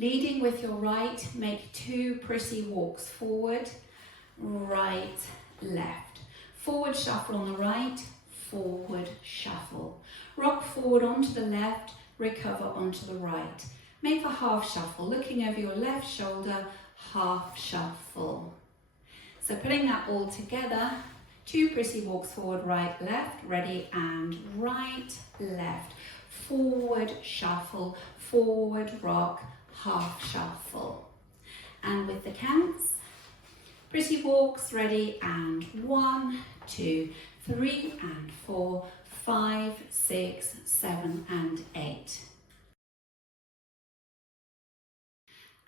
Leading with your right, make 2 pretty walks forward, right, left. Forward shuffle on the right, forward shuffle. Rock forward onto the left, recover onto the right. Make a half shuffle, looking over your left shoulder, half shuffle. So putting that all together, 2 pretty walks forward, right, left, ready, and right, left. Forward shuffle, forward rock, half shuffle. And with the counts, pretty walks, ready, and 1, 2, 3, and 4, 5, 6, 7, and 8.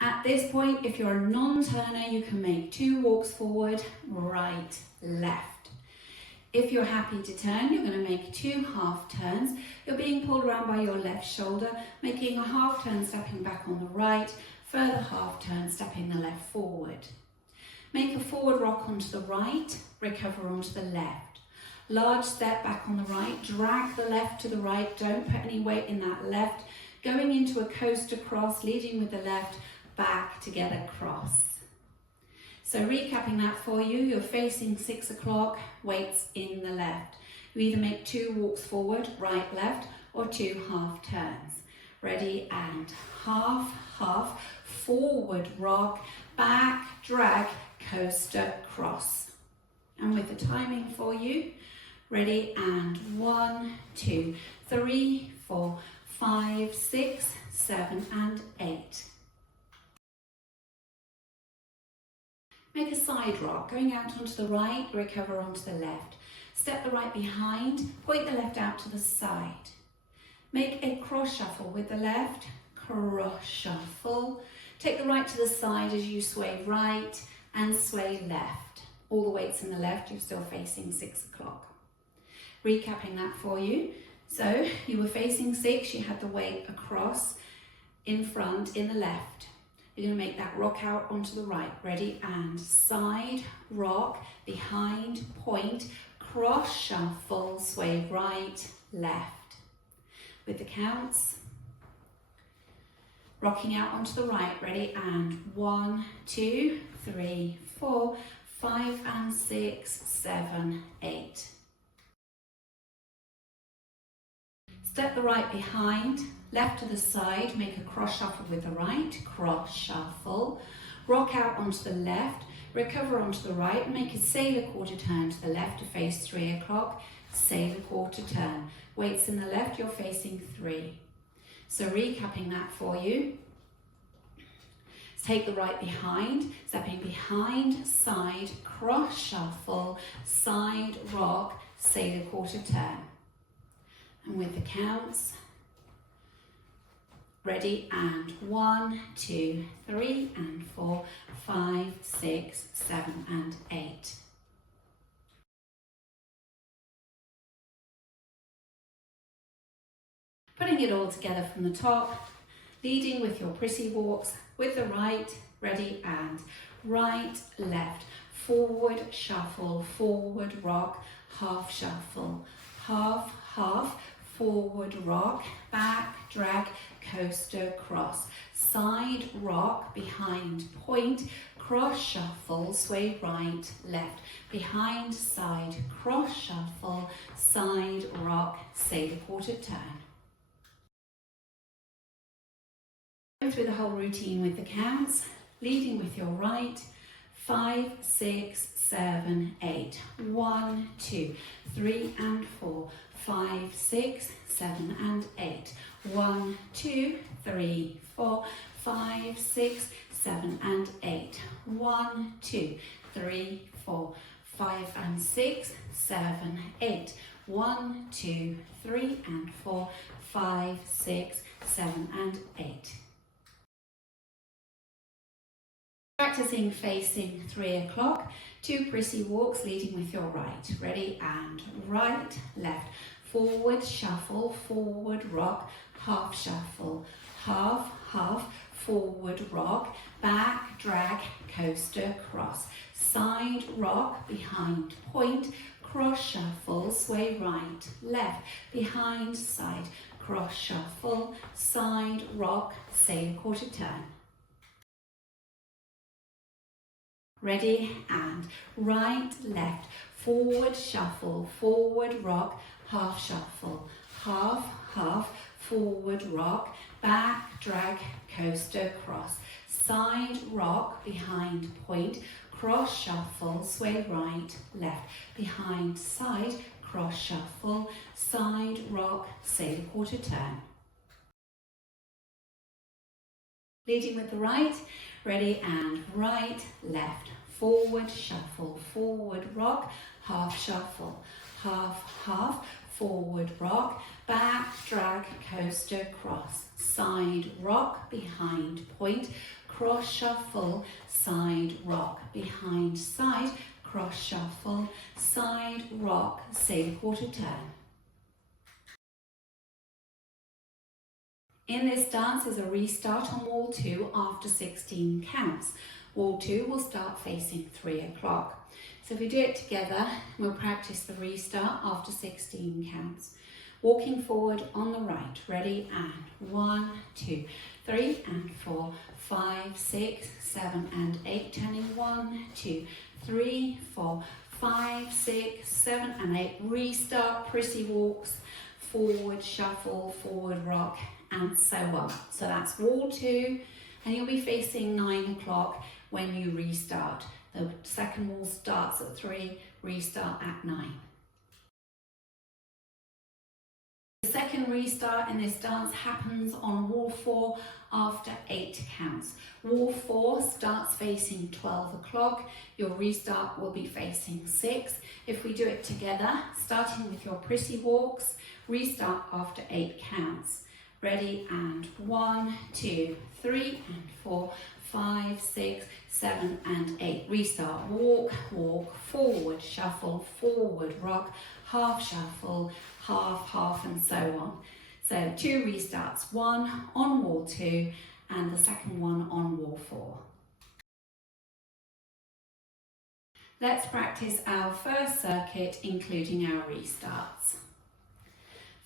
At this point, if you're a non-turner, you can make 2 walks forward, right, left. If you're happy to turn, you're going to make 2 half turns. You're being pulled around by your left shoulder, making a half turn, stepping back on the right, further half turn, stepping the left forward. Make a forward rock onto the right, recover onto the left. Large step back on the right, drag the left to the right, don't put any weight in that left. Going into a coaster cross, leading with the left, back together cross. So recapping that for you, you're facing 6 o'clock, weights in the left. You either make 2 walks forward, right, left, or 2 half turns. Ready, and half, half, forward rock, back, drag, coaster, cross. And with the timing for you, ready, and 1, 2, 3, 4, 5, 6, 7, and 8. Make a side rock, going out onto the right, recover onto the left. Step the right behind, point the left out to the side. Make a cross shuffle with the left, cross shuffle. Take the right to the side as you sway right and sway left. All the weights in the left, you're still facing 6 o'clock. Recapping that for you. So you were facing 6, you had the weight across, in front, in the left. You're going to make that rock out onto the right. Ready, and side, rock, behind, point, cross shuffle, sway right, left. With the counts, rocking out onto the right. Ready, and 1, 2, 3, 4, 5, and 6, 7, 8. Step the right behind, left to the side, make a cross shuffle with the right, cross shuffle. Rock out onto the left, recover onto the right, make a sailor quarter turn to the left to face 3 o'clock, sailor quarter turn. Weights in the left, you're facing 3. So recapping that for you. Take the right behind, stepping behind, side, cross shuffle, side rock, sailor quarter turn. And with the counts, ready, and 1, 2, 3, and 4, 5, 6, 7, and 8. Putting it all together from the top, leading with your pretty walks with the right, ready, and right, left, forward shuffle, forward rock, half shuffle, half, half, forward rock, back, drag, coaster, cross, side rock, behind, point, cross shuffle, sway right, left, behind, side, cross shuffle, side rock, sailor quarter turn. Go through the whole routine with the counts, leading with your right, 5, 6, 7, 8, 1, 2, 3, and 4, 5, 6, 7, and 8, 1, 2, 3, 4, 5, 6, 7, and 8, 1, 2, 3, 4, 5, and 6, 7, 8, 1, 2, 3, and 4, 5, 6, 7, and 8. Practicing facing 3 o'clock, 2 pretty walks leading with your right. Ready, and right, left, forward shuffle, forward rock, half shuffle, half, half, forward rock, back, drag, coaster, cross, side rock, behind, point, cross shuffle, sway right, left, behind, side, cross shuffle, side rock, sailor quarter turn. Ready, and right, left, forward, shuffle, forward, rock, half shuffle, half, half, forward, rock, back, drag, coaster, cross, side, rock, behind, point, cross, shuffle, sway right, left, behind, side, cross, shuffle, side, rock, sailor quarter turn. Leading with the right, ready, and right, left, forward, shuffle, forward, rock, half shuffle, half, half, forward, rock, back, drag, coaster, cross, side, rock, behind, point, cross, shuffle, side, rock, behind, side, cross, shuffle, side, rock, sailor quarter turn. In this dance is a restart on wall 2 after 16 counts. Wall 2 will start facing 3 o'clock. So if we do it together, we'll practice the restart after 16 counts. Walking forward on the right, ready, and 1, 2, 3 and 4, 5, 6, 7 and 8, turning 1, 2, 3, 4, 5, 6, 7 and 8, restart, prissy walks, forward, shuffle, forward, rock, and so on. So that's wall 2, and you'll be facing 9 o'clock when you restart. The second wall starts at 3, restart at 9. The second restart in this dance happens on wall 4 after 8 counts. Wall 4 starts facing 12 o'clock. Your restart will be facing 6. If we do it together, starting with your prissy walks, restart after 8 counts. Ready, and 1, 2, 3 and 4, 5, 6, 7 and 8. Restart, walk, walk, forward, shuffle, forward, rock, half shuffle, half, half, and so on. So 2 restarts, one on wall 2 and the second one on wall 4. Let's practice our first circuit, including our restarts.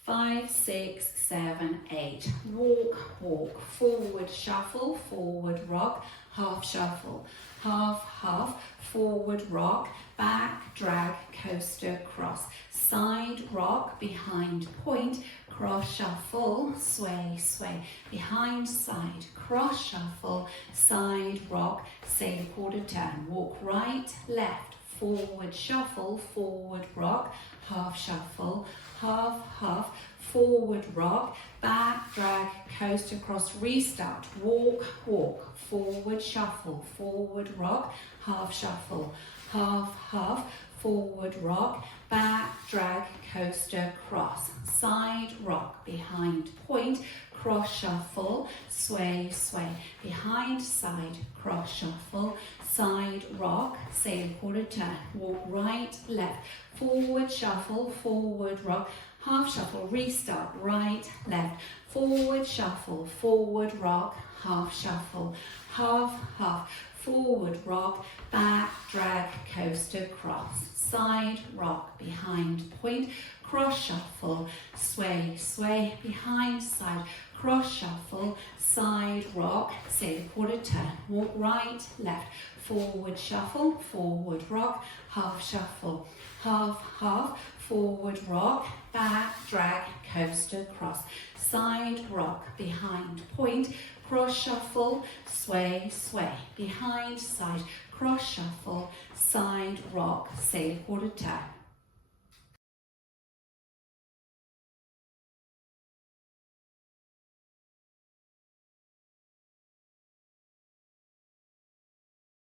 5, 6, 7, 8. Walk, walk, forward, shuffle, forward, rock, half shuffle, half, half, forward, rock, back, drag, coaster, cross, side, rock, behind, point, cross, shuffle, sway, sway, behind, side, cross, shuffle, side, rock, sailor quarter turn, walk right, left, forward, shuffle, forward, rock, half shuffle, half, half, forward, rock, back, drag, coaster, cross, restart, walk, walk, forward, shuffle, forward, rock, half shuffle, half, half, forward, rock, back, drag, coaster, cross, side, rock, behind, point, cross, shuffle, sway, sway, behind, side, cross, shuffle, side, rock, sailor quarter turn, walk right, left, forward, shuffle, forward, rock, half shuffle, restart, right, left, forward, shuffle, forward, rock, half shuffle, half, half, forward, rock, back, drag, coaster, cross, side, rock, behind, point, cross, shuffle, sway, sway, behind, side, cross, shuffle, side, rock, sailor quarter turn, walk right, left, forward, shuffle, forward, rock, half shuffle, half, half, forward, rock, back, drag, coaster, cross, side, rock, behind, point, cross, shuffle, sway, sway, behind, side, cross, shuffle, side, rock, sailor quarter turn.